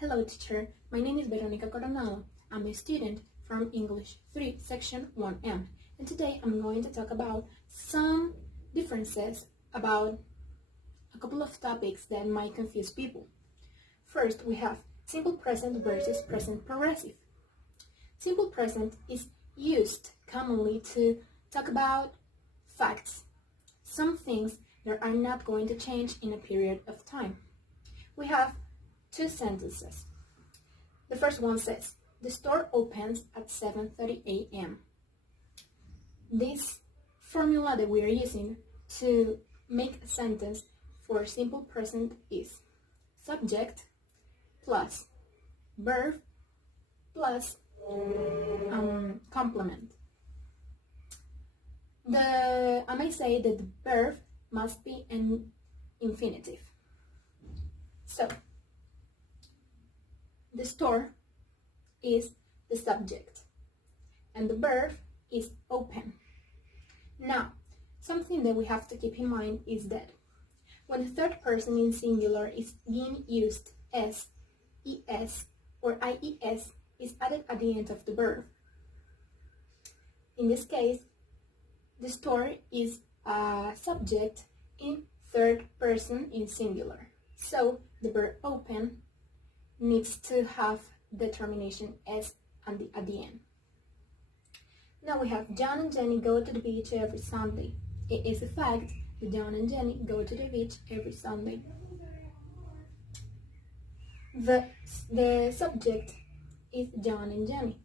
Hello teacher, my name is Verónica Coronado. I'm a student from English 3 section 1M, and today I'm going to talk about some differences about a couple of topics that might confuse people. First, we have simple present versus present progressive. Simple present is used commonly to talk about facts, some things that are not going to change in a period of time. We have two sentences. The first one says, the store opens at 7:30 a.m. This formula that we are using to make a sentence for simple present is subject plus verb plus complement. I may say that the verb must be an infinitive. So, the store is the subject and the verb is open. Now, something that we have to keep in mind is that when the third person in singular is being used as, es, or ies is added at the end of the verb. In this case, the store is a subject in third person in singular. So the verb open needs to have the termination s at the end. Now we have John and Jenny go to the beach every Sunday. It is a fact that John and Jenny go to the beach every Sunday. The subject is John and Jenny.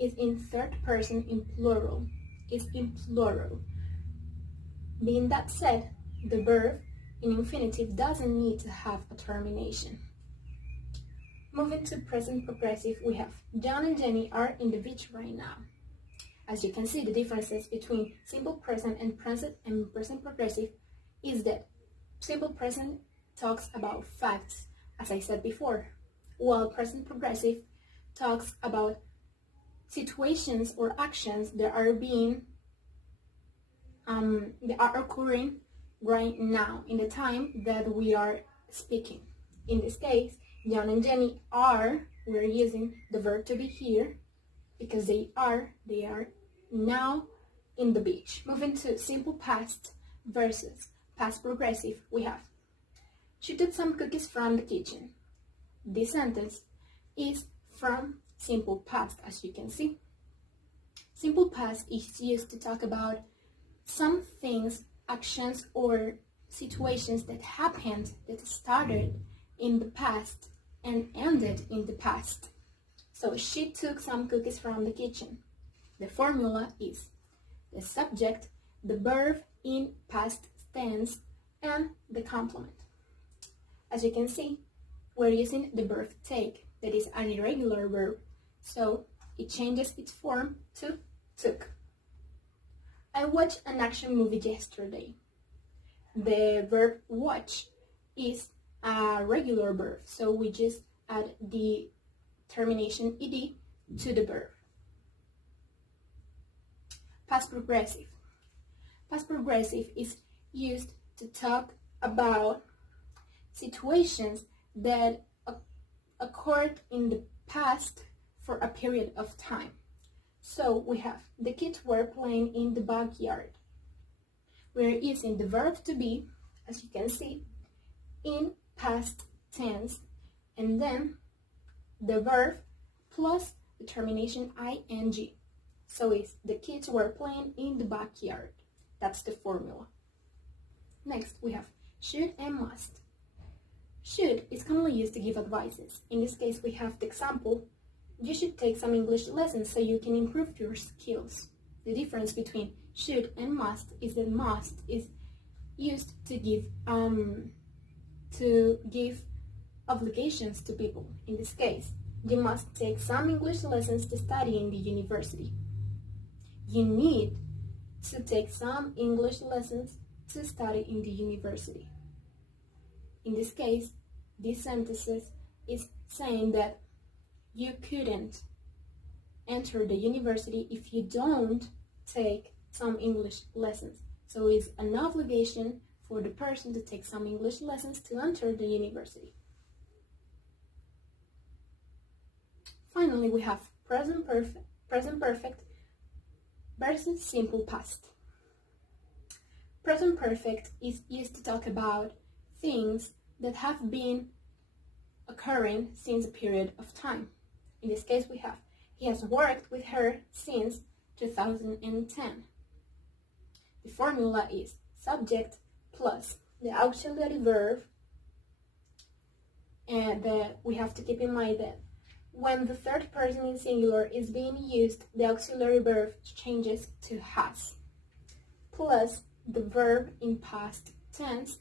It's in third person in plural. It's in plural. Being that said, the verb in infinitive doesn't need to have a termination. Moving to present progressive, we have John and Jenny are in the beach right now. As you can see, the differences between simple present and present progressive is that simple present talks about facts, as I said before, while present progressive talks about situations or actions that are occurring right now in the time that we are speaking. In this case, John and Jenny we're using the verb to be here because they are now in the beach. Moving to simple past versus past progressive, we have she took some cookies from the kitchen. This sentence is from simple past, as you can see. Simple past is used to talk about some things, actions, or situations that happened, that started in the past and ended in the past. So she took some cookies from the kitchen. The formula is the subject, the verb in past tense, and the complement. As you can see, we're using the verb take, that is an irregular verb, so it changes its form to took. I watched an action movie yesterday. The verb watch is a regular verb, so we just add the termination ed to the verb. Past progressive. Past progressive is used to talk about situations that occurred in the past for a period of time. So we have the kids were playing in the backyard. We're using the verb to be, as you can see, in past tense, and then the verb plus the termination ing. So it's the kids were playing in the backyard. That's the formula. Next, we have should and must. Should is commonly used to give advices. In this case, we have the example, you should take some English lessons so you can improve your skills. The difference between should and must is that must is used to give obligations to people. In this case, you must take some English lessons to study in the university. You need to take some English lessons to study in the university. In this case, these sentences is saying that you couldn't enter the university if you don't take some English lessons. So it's an obligation for the person to take some English lessons to enter the university. finally, we have present perfect versus simple past. Present perfect is used to talk about things that have been occurring since a period of time. In this case, we have, he has worked with her since 2010. The formula is subject plus the auxiliary verb, and we have to keep in mind that when the third person in singular is being used, the auxiliary verb changes to has, plus the verb in past tense,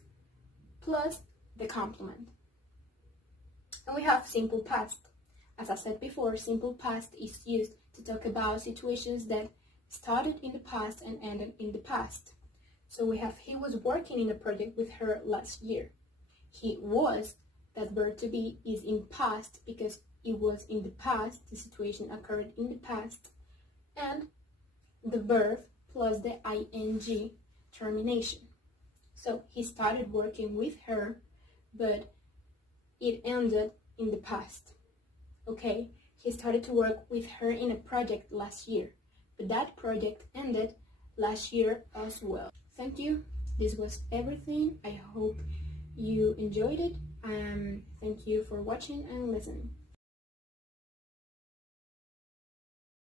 plus the complement. And we have simple past. As I said before, simple past is used to talk about situations that started in the past and ended in the past. So we have, he was working in a project with her last year. He was, that verb to be is in past because it was in the past, the situation occurred in the past, and the verb plus the ing termination. So he started working with her, but it ended in the past. Okay, he started to work with her in a project last year, but that project ended last year as well. Thank you. This was everything. I hope you enjoyed it. Thank you for watching and listening.